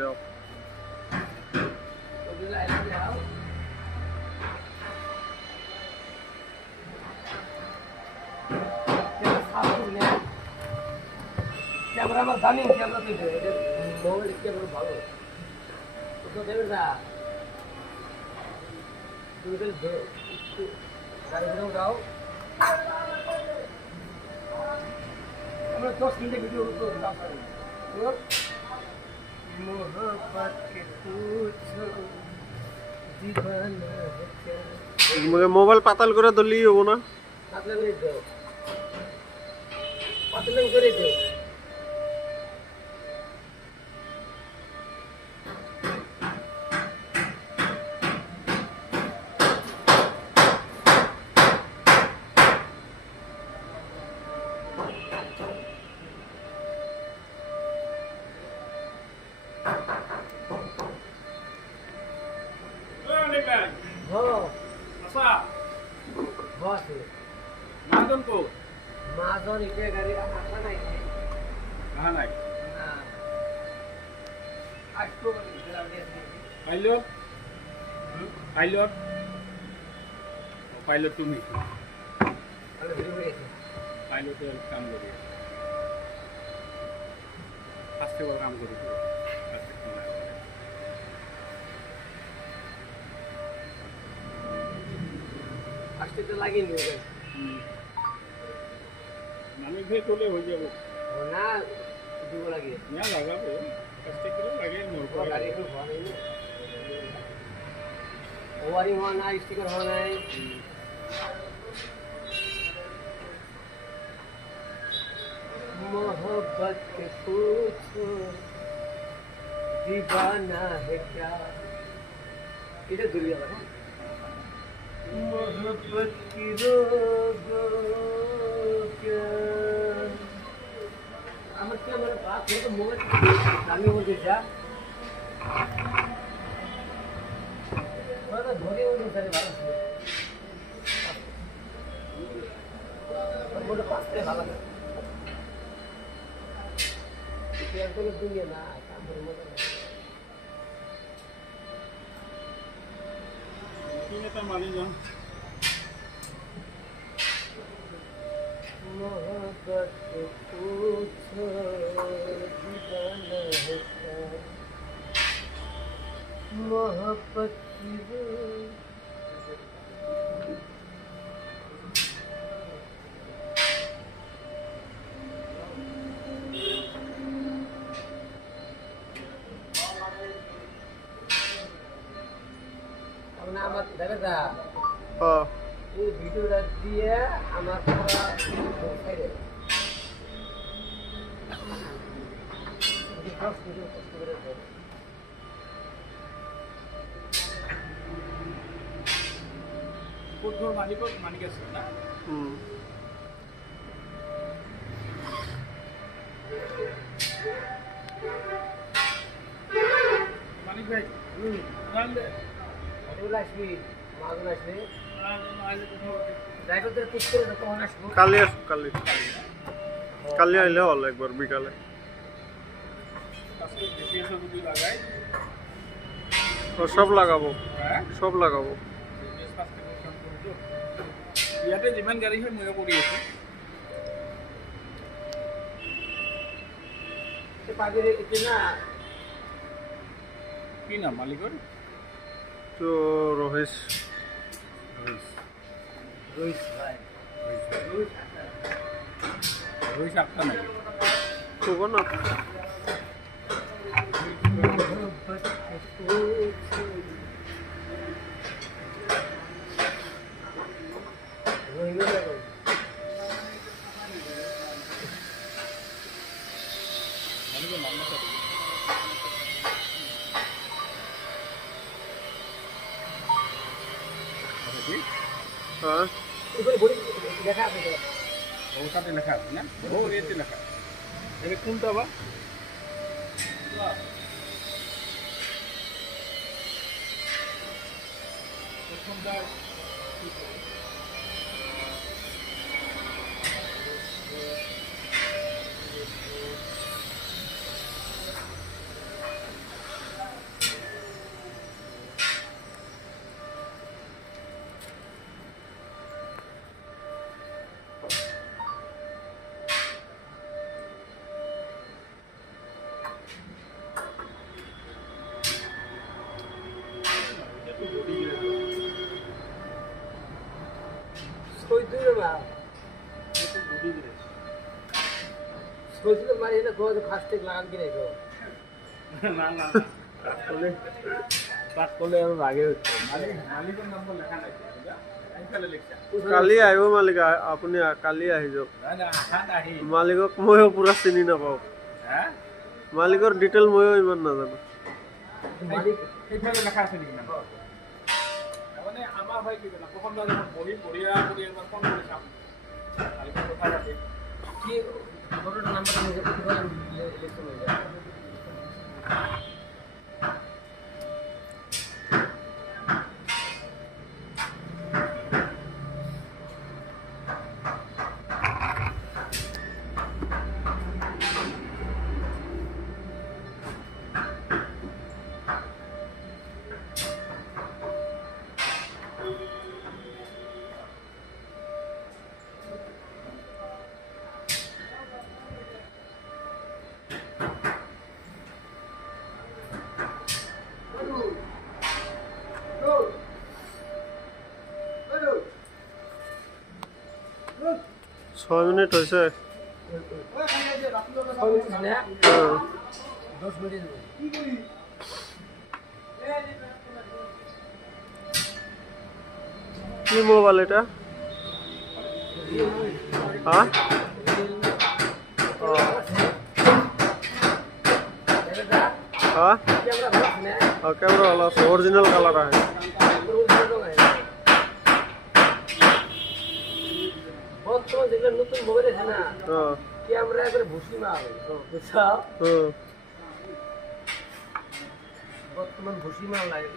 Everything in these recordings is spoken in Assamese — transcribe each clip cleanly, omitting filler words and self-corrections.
দাও ক্যামেরা আমার দামি ক্যামেরা তো মোবাইল ক্যামেরা ভালো তো দেবে না তুমি তো গাড়ি ঘুরেও যাও আমরা 10 মিনিট ভিডিও করতে দাও मोहब्बत के पूछो दीवाना है क्या মোবাইল পাতাল করে ধরলেই হবো না পাতলা করে দাও পাতলা করে দাও Mazon itu gari apa naik? Kहाँ naik? Aku bilang dia sendiri. Pilot? Pilot? Pilot to me. Kalau video itu. Pilot to काम करिए. Pasti वो काम करिए. Pasti itu lagi nih kan. আমি ভে তোলে হয়ে যাব না দিব লাগে না লাগাবো কষ্ট করে লাগে মোর গাড়ি একটু ভালো নেই ওয়ারিং হওয়া নাই স্টিকার হওয়া নাই मोहब्बत के पूछो दीवाना है क्या इधर दुनिया है मोहब्बत की रोगो क्या আমার কি আমার বাপ তো মোবাইল আমি বলতে যা ওরা ধরে ওই ধরে ভালো ছিল বড় পাশে ভালো না এটা তো দুনিয়া না আমার মনে কিনে তো মানি যাও मोहब्बत के पूछो दीवाना है क्या मोहब्बत की अब नाम दादा হ্যাঁ এই ভিডিওটা দিয়ে আমার পুরো ছেড়ে ভিডিও পোস্ট করে দেব কোথর মালিক আছে না মালিক ভাই নালে ওগুলো আসবি মাগুলো আসবি ড্রাইভারদের পিক করে তখন আসবো কালি আসবো কালি কালি আইলে হল একবার বিকালে আজকে ডিটেইলস যদি লাগাই সব লাগাবো হ্যাঁ সব লাগাবো ডিটেইলস ফাস্টে কাম করব ইয়াতে যিমান গাড়ী হয় মই কৰি আছো সে পাগিৰে এটা না কি নাম মালিকৰ তো রোহিস রোহিত ভাই রোহিত আক্তা নাই তো না হ্যাঁ লেখা আছে ওটাতে লেখা আছে না ও এতে লেখা এটা কোনটা বা কোনটা কইছিল মারি এটা গোজ ফাস্ট্যাগ লাগান কি নাই গো না না বলে পাস করলে আর আগে হচ্ছে মালিকের নাম্বার লেখা নাই বুঝা এইখানে লেখা কালি আহিব মালিক আপুনি কালি আহি যাওক না না আহা নাহি মালিকক ময়ো পুৰা চিনি নাপাওঁ হ্যাঁ মালিকৰ ডিটেইল ময়ো ইমান নাজানো মালিক এইখানে লেখা আছে নাকি না মানে আমার হয় কি না কখন ধরে বহি পড়িয়া পড়ি একবার ফোন করে চাপ মালিকের কথা আছে কি ফটোটা নাম্বারটা নিয়ে কিভাবে লিখতে হবে ছয় মিনিট হৈছে 6 মিনিট না 10 মিনিট কি মোবাইল এটা হ্যাঁ हाँ कैमरा वाला ओरिजिनल कलर है নতুন মোবাইল আছে না हाँ ক্যামেরা একবারে ভুসি মাল বুঝছো বর্তমান ভুসি মাল লাগে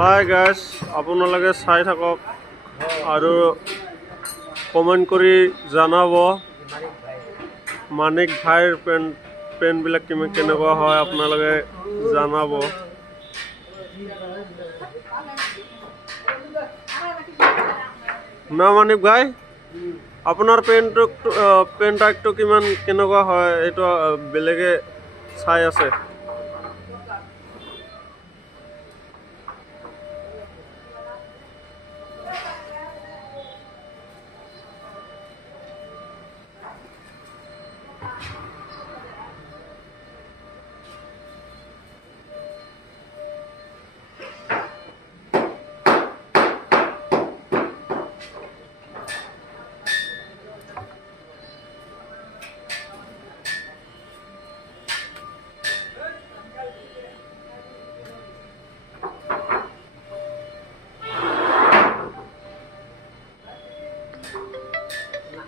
हाय गाइस আপোনালোকে চাই থাকক আৰু কমেন্ট কৰি জনাব মানিক ভাইৰ পেন বিলাক কেনেকুৱা হয় আপোনালোকে জনাব না মানিক ভাই আপোনাৰ পেনটা একটু কিমান কেনেকুৱা হয় এইটো বেলেগে চাই আছে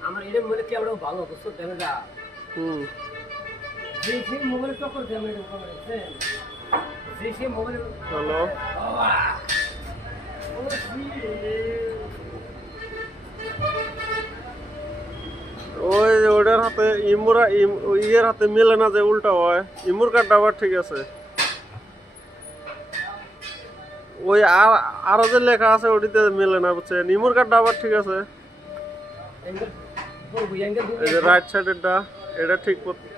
আমার এটা মনে কি আমরা ভালো বুঝছো ক্যামেরা যে মোবাইল টক্কর ক্যামেরা করেছে যে মোবাইল হ্যালো ওই ওটার হাতে ইয়ের হাতে মিলে না যে উল্টা হয় ইমুর কার্ডটা আবার ঠিক আছে ওই আরো যে লেখা আছে ওটিতে মিলে না বুঝছেন ইমুর কার্ডটা আবার ঠিক আছে এই যে রাইট সাইডেরটা এটা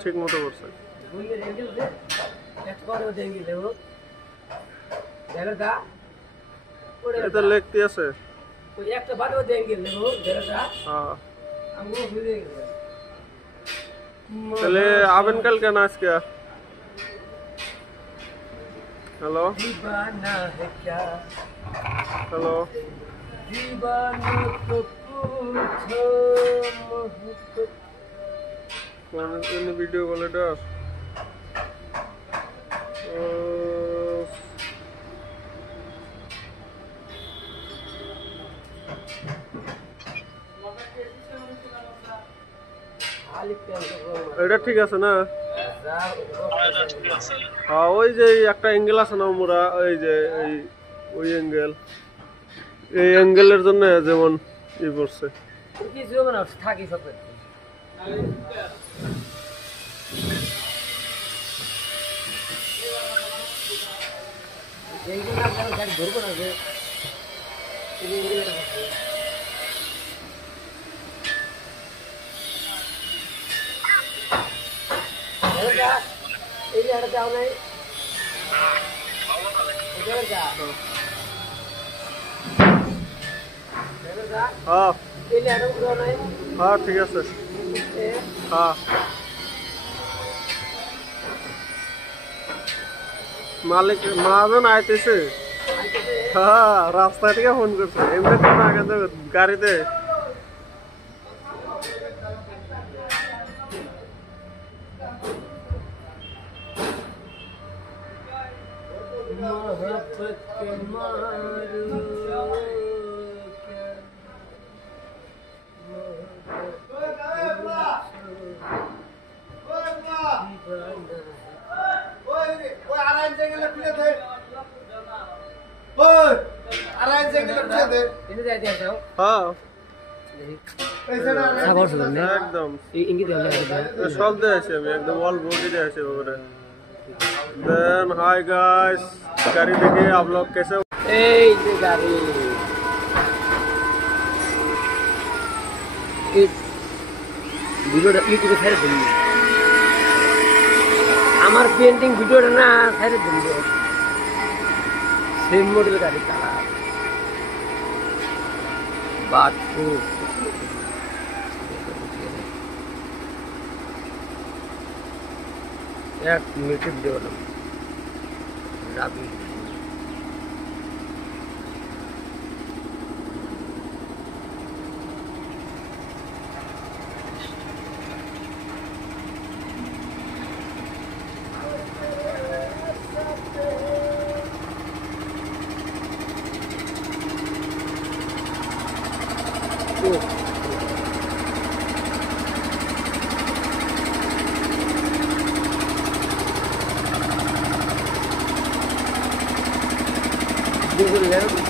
ঠিক মতো করছে এটা লিখতে আছে একটা বারো দেঙ্গেল নেবো হ্যাঁ আমি বুঝে গেছি তাহলে আবেন কাল কেন আজকে हेलो दीवाना है क्या हेलो दीवाना को पूछो मोहब्बत कौन सी वीडियो कॉल है এটা ঠিক আছে না হ্যাঁ ওই যে একটা অ্যাঙ্গেল আছে না মোরা ওই যে ওই অ্যাঙ্গেল এই অ্যাঙ্গেলের জন্য যেমন ই করছে কিছু মানে থাকি সব অ্যাঙ্গেল আপনারা গাড়ি ধরবো না যে এই অ্যাঙ্গেলটা আছে ini ada tahu nih हाँ ini ada udah nih हाँ ठीक है হ্যাঁ মালিক মহাজন আইতেছে। হ্যাঁ রাস্তা থেকে ফোন করছে, এমনি তো না কিন্তু গাড়িতে। मोहब्बत के मारो क्या হ্যাঁ सागर सुन ने একদম इंगित हो गया সব দিয়ে আছে, আমি একদম অল बॉडी দিয়ে আছে ওপরে। देन हाय गाइस, गाड़ी देखिए आप लोग कैसे। এই যে গাড়ি এই ভিডিওটা ইউটিউবে ছেড়ে দিন, আমার পেন্টিং ভিডিওটা না ছেড়ে দিন, সেম মডেল গাড়ি কালার বাটু এক মিনিটের ভিডিও রাবি Google